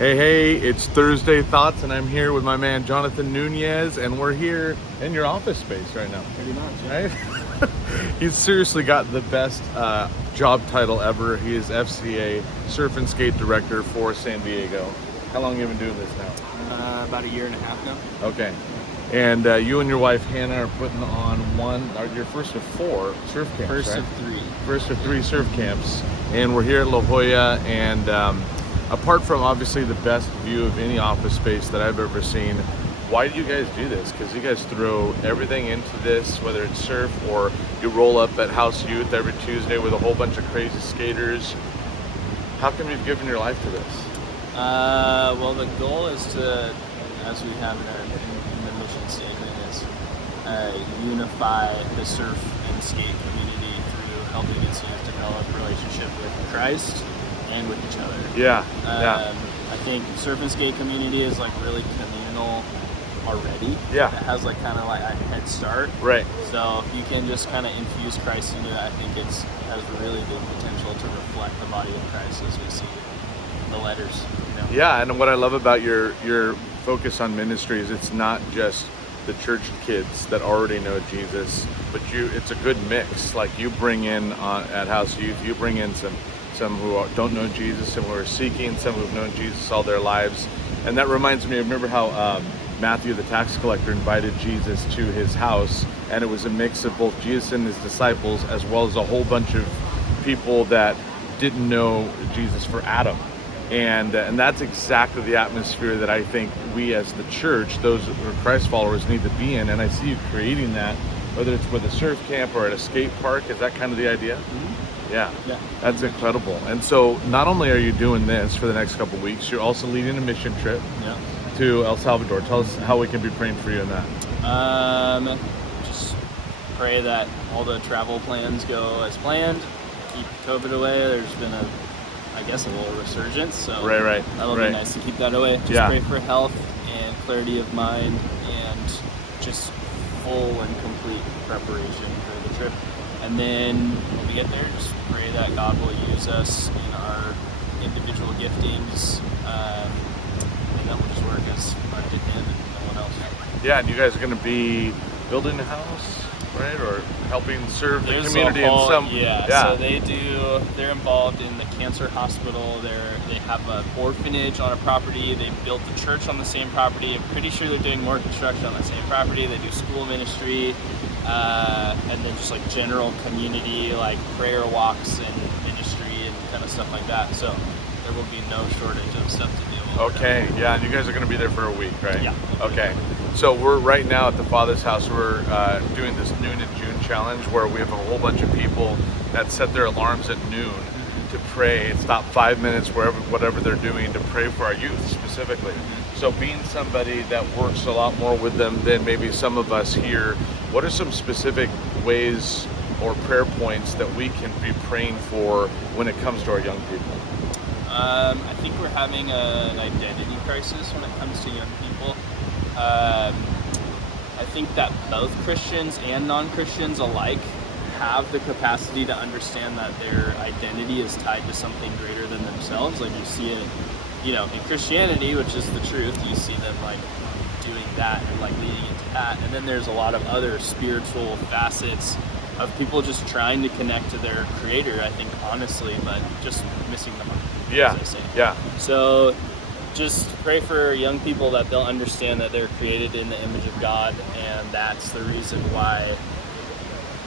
Hey, it's Thursday Thoughts, and I'm here with my man Jonathan Nunez, and we're here in your office space right now. Pretty much, yeah. Right? He's seriously got the best job title ever. He is FCA, Surf and Skate Director for San Diego. How long have you been doing this now? About a year and a half now. Okay. And you and your wife Hannah are putting on your first of 4 surf camps, First right? of 3. First of 3 surf camps, and we're here at La Jolla, and apart from obviously the best view of any office space that I've ever seen, why do you guys do this? Because you guys throw everything into this, whether it's surf or you roll up at House Youth every Tuesday with a whole bunch of crazy skaters. How come you've given your life to this? Well, the goal is to, as we have in the mission statement, is unify the surf and skate community through helping its youth develop a relationship with Christ and with each other. Yeah. I think surf and skate community is like really communal already. Yeah. It has like kind of like a head start. Right. So if you can just kind of infuse Christ into it, I think it has really good potential to reflect the body of Christ as we see the letters. Yeah, and what I love about your focus on ministry is it's not just the church kids that already know Jesus, but it's a good mix. Like you bring in at House Youth, you bring in some who don't know Jesus, some who are seeking, some who've known Jesus all their lives. And that reminds me, remember how Matthew the tax collector invited Jesus to his house, and it was a mix of both Jesus and his disciples, as well as a whole bunch of people that didn't know Jesus for Adam. And that's exactly the atmosphere that I think we as the church, those who are Christ followers, need to be in. And I see you creating that, whether it's with a surf camp or at a skate park. Is that kind of the idea? Mm-hmm. Yeah, Yeah. That's incredible. And so not only are you doing this for the next couple of weeks, you're also leading a mission trip to El Salvador. Tell us how we can be praying for you in that. Just pray that all the travel plans go as planned. Keep COVID away. There's been a little resurgence, so Right. that'll be nice to keep that away. Just pray for health and clarity of mind and just full and complete preparation for the trip. And then when we get there, just pray that God will use us in our individual giftings, and that we'll just work as unto Him and no one else. Yeah, and you guys are going to be building a house, right? Or helping serve the community in some... So they're involved in the cancer hospital. They have an orphanage on a property. They built a church on the same property. I'm pretty sure they're doing more construction on the same property. They do school ministry, and then just like general community, like prayer walks and ministry and kind of stuff like that. So there will be no shortage of stuff to do. Okay, yeah, and you guys are going to be there for a week, right? Yeah. Okay, so we're right now at the Father's house. We're doing this Noon in June challenge where we have a whole bunch of people that set their alarms at noon to pray and stop 5 minutes whatever they're doing to pray for our youth specifically. So being somebody that works a lot more with them than maybe some of us here, what are some specific ways or prayer points that we can be praying for when it comes to our young people? I think we're having an identity crisis when it comes to young people. I think that both Christians and non-Christians alike have the capacity to understand that their identity is tied to something greater than themselves. Like you see it, in Christianity, which is the truth, you see them like doing that and like leading into that. And then there's a lot of other spiritual facets of people just trying to connect to their creator, I think, honestly, but just missing the mark. Yeah. So just pray for young people that they'll understand that they're created in the image of God, and that's the reason why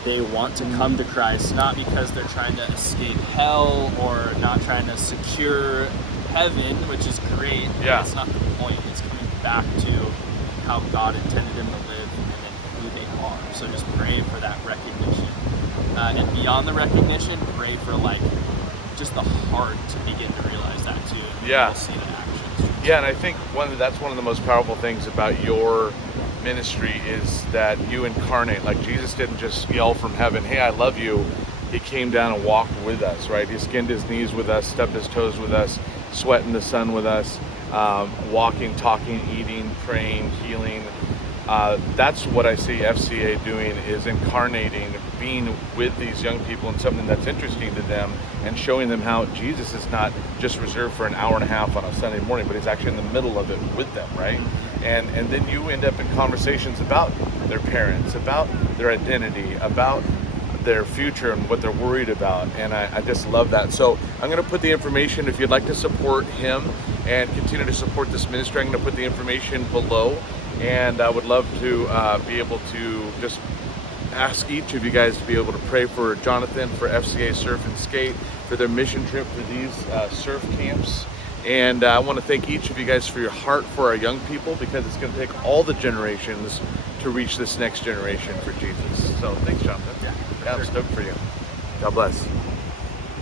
they want to come to Christ, not because they're trying to escape hell or not trying to secure heaven, which is great. Yeah. That's not the point. It's coming back to how God intended them to live and then who they are. So just pray for that recognition. And beyond the recognition, pray for just the heart to begin to realize that too. Yeah. We'll see the actions. Yeah, and I think that's one of the most powerful things about your ministry is that you incarnate. Like Jesus didn't just yell from heaven, "Hey, I love you." He came down and walked with us, right? He skinned his knees with us, stepped his toes with us, sweat in the sun with us, walking, talking, eating, praying, healing. that's what I see FCA doing, is incarnating, being with these young people in something that's interesting to them, and showing them how Jesus is not just reserved for an hour and a half on a Sunday morning, but he's actually in the middle of it with them, right? And then you end up in conversations about their parents, about their identity, about their future and what they're worried about, and I just love that. So I'm going to put the information, if you'd like to support him and continue to support this ministry, I'm going to put the information below, and I would love to be able to just ask each of you guys to be able to pray for Jonathan, for FCA Surf and Skate, for their mission trip, for these surf camps. And I want to thank each of you guys for your heart for our young people, because it's going to take all the generations to reach this next generation for Jesus. So thanks, Jonathan. Yeah, I'm stoked for you. God bless.